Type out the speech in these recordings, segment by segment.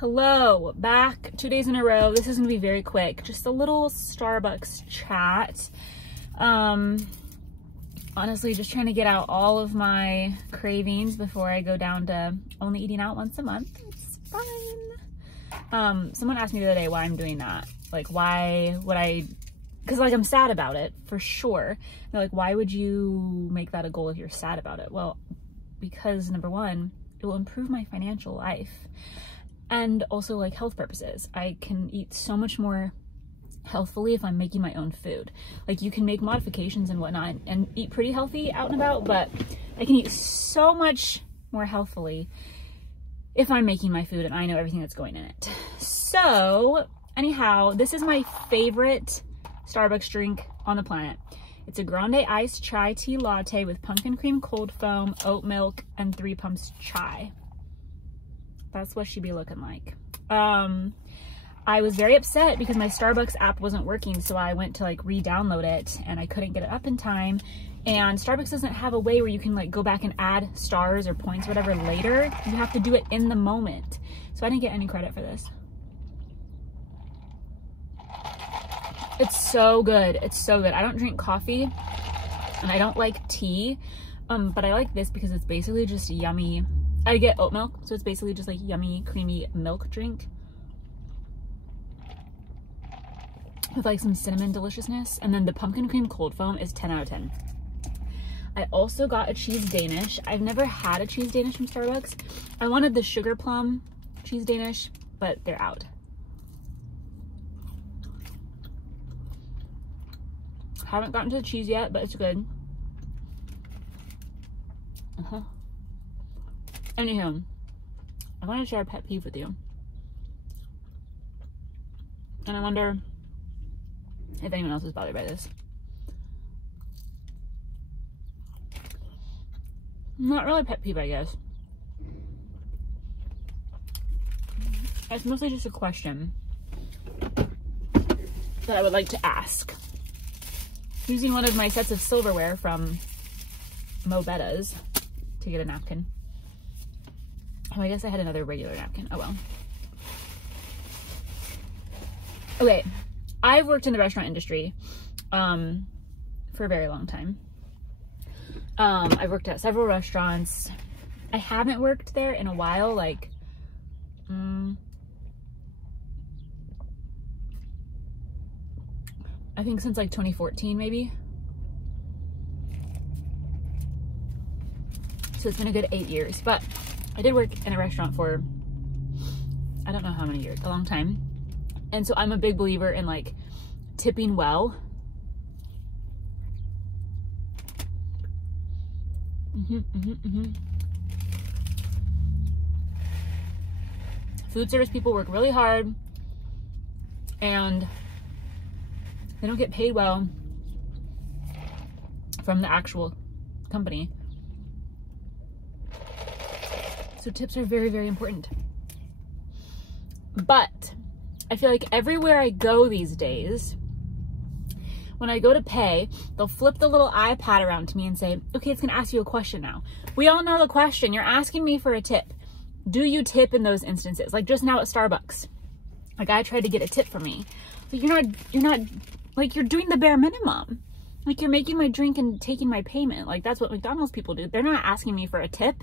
Hello, back 2 days in a row. This is gonna be very quick. Just a little Starbucks chat. Honestly, just trying to get out all of my cravings before I go down to only eating out once a month. It's fine. Someone asked me the other day why I'm doing that. Like, why would I, because like I'm sad about it for sure. They're like, why would you make that a goal if you're sad about it? Well, because number one, it will improve my financial life. And also like health purposes. I can eat so much more healthfully if I'm making my own food. Like you can make modifications and whatnot and eat pretty healthy out and about, but I can eat so much more healthfully if I'm making my food and I know everything that's going in it. So anyhow, this is my favorite Starbucks drink on the planet. It's a grande iced chai tea latte with pumpkin cream cold foam, oat milk, and 3 pumps chai. That's what she'd be looking like. I was very upset because my Starbucks app wasn't working, so I went to like re-download it and I couldn't get it up in time. And Starbucks doesn't have a way where you can like go back and add stars or points or whatever later. You have to do it in the moment. So I didn't get any credit for this. It's so good. It's so good. I don't drink coffee and I don't like tea, but I like this because it's basically just yummy. I get oat milk, so it's basically just like yummy, creamy milk drink with like some cinnamon deliciousness. And then the pumpkin cream cold foam is 10 out of 10. I also got a cheese Danish. I've never had a cheese Danish from Starbucks. I wanted the sugar plum cheese Danish, but they're out. Haven't gotten to the cheese yet, but it's good. Anywho, I want to share a pet peeve with you. And I wonder if anyone else is bothered by this. Not really a pet peeve, I guess. It's mostly just a question that I would like to ask. Using one of my sets of silverware from Mo Betta's to get a napkin. Oh, I guess I had another regular napkin. Oh well. Okay, I've worked in the restaurant industry for a very long time. I've worked at several restaurants. I haven't worked there in a while, like I think since like 2014 maybe. So it's been a good 8 years, but I did work in a restaurant for, I don't know how many years, a long time. And so I'm a big believer in like tipping well. Food service people work really hard and they don't get paid well from the actual company. So tips are very, very important. But I feel like everywhere I go these days, when I go to pay, they'll flip the little iPad around to me and say, okay, it's gonna ask you a question now. We all know the question. You're asking me for a tip. Do you tip in those instances? Like just now at Starbucks, a guy tried to get a tip from me. But you're not, like you're doing the bare minimum. Like you're making my drink and taking my payment. Like that's what McDonald's people do. They're not asking me for a tip.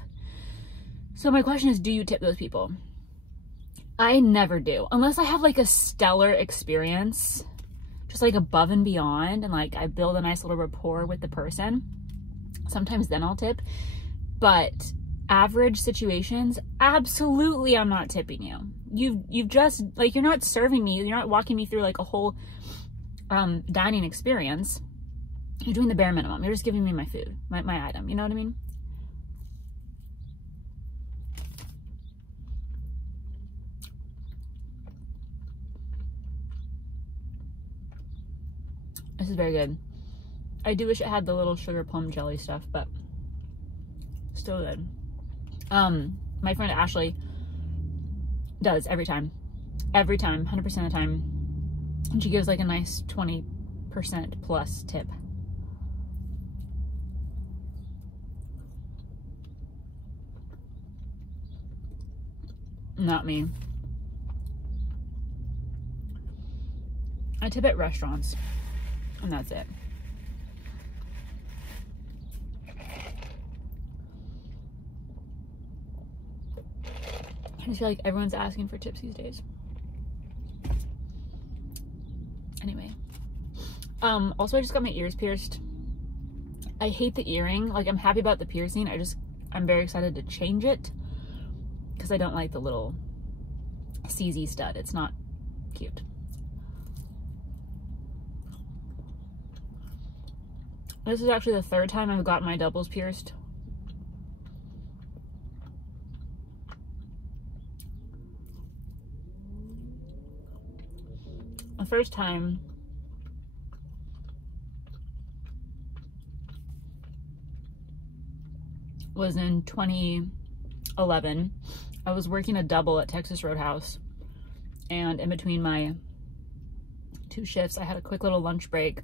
So my question is, do you tip those people? I never do. Unless I have like a stellar experience, just like above and beyond, and like I build a nice little rapport with the person. Sometimes then I'll tip. But average situations, absolutely I'm not tipping you. You've just, like, you're not serving me. You're not walking me through like a whole dining experience. You're doing the bare minimum. You're just giving me my food, my item. You know what I mean? This is very good. I do wish it had the little sugar plum jelly stuff, but still good. My friend Ashley does every time, 100% of the time. And she gives like a nice 20% plus tip. Not me. I tip at restaurants, and that's it. I just feel like everyone's asking for tips these days. Anyway. Also I just got my ears pierced. I hate the earring. Like, I'm happy about the piercing. I'm very excited to change it because I don't like the little CZ stud. It's not cute. This is actually the third time I've gotten my doubles pierced. The first time was in 2011. I was working a double at Texas Roadhouse, and in between my 2 shifts, I had a quick little lunch break,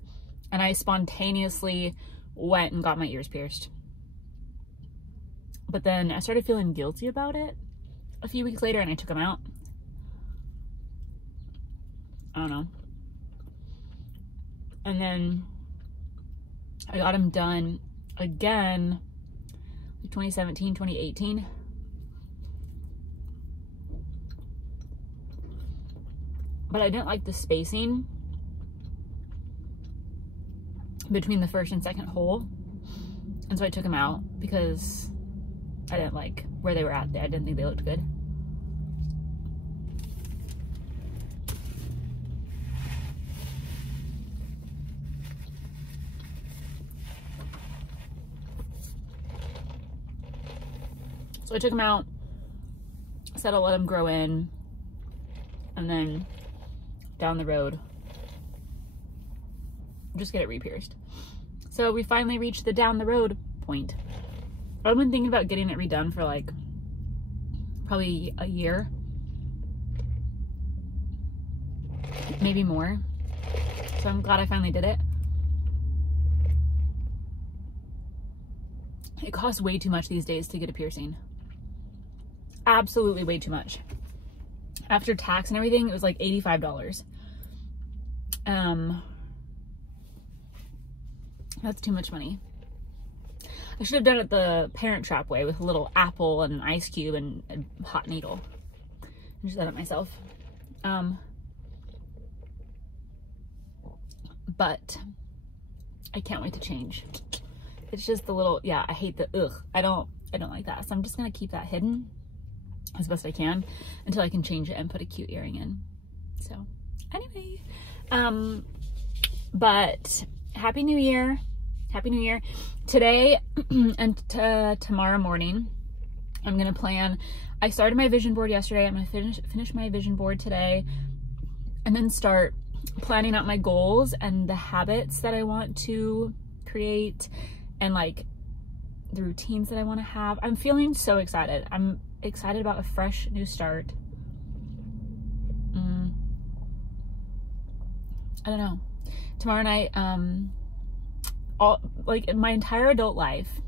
and I spontaneously went and got my ears pierced. But then I started feeling guilty about it a few weeks later, and I took them out. I don't know. And then I got them done again, 2017, 2018. But I didn't like the spacing between the first and second hole. And so I took them out because I didn't like where they were at. I didn't think they looked good. So I took them out, said I'll let them grow in, and then down the road, just get it re-pierced. So we finally reached the down the road point. I've been thinking about getting it redone for like probably a year, maybe more. So I'm glad I finally did it. It costs way too much these days to get a piercing. Absolutely way too much. After tax and everything, it was like $85. That's too much money. I should have done it the Parent Trap way with a little apple and an ice cube and a hot needle. I just did it myself. But I can't wait to change. It's just the little, yeah, I hate the I don't like that. So I'm just gonna keep that hidden as best I can until I can change it and put a cute earring in. So anyway, but Happy New Year. Happy New Year. Today and tomorrow morning, I'm gonna plan. I started my vision board yesterday. I'm gonna finish my vision board today, and then start planning out my goals and the habits that I want to create, and like the routines that I want to have. I'm feeling so excited. I'm excited about a fresh new start. I don't know. Tomorrow night, like my entire adult life,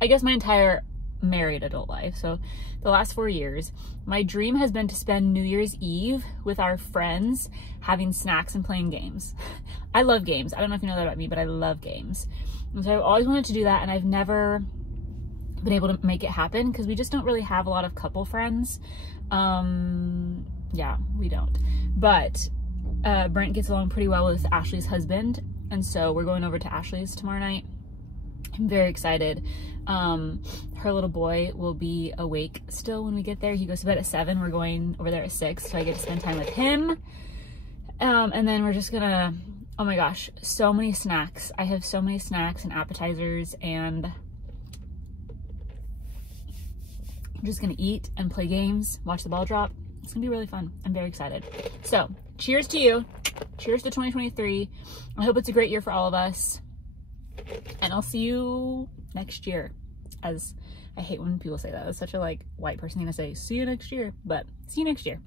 I guess my entire married adult life, so the last 4 years, my dream has been to spend New Year's Eve with our friends, having snacks and playing games. I love games. I don't know if you know that about me, but I love games. And so I've always wanted to do that, and I've never been able to make it happen because we just don't really have a lot of couple friends. Yeah, we don't. But Brent gets along pretty well with Ashley's husband, and so we're going over to Ashley's tomorrow night. I'm very excited. Her little boy will be awake still when we get there. He goes to bed at 7. We're going over there at 6, so I get to spend time with him. And then we're just gonna, oh my gosh, so many snacks. I have so many snacks and appetizers, and I'm just gonna eat and play games, watch the ball drop. It's gonna be really fun. I'm very excited. So cheers to you. Cheers to 2023. I hope it's a great year for all of us. And I'll see you next year. As I hate when people say that. It's such a like white person thing to say, see you next year. But see you next year.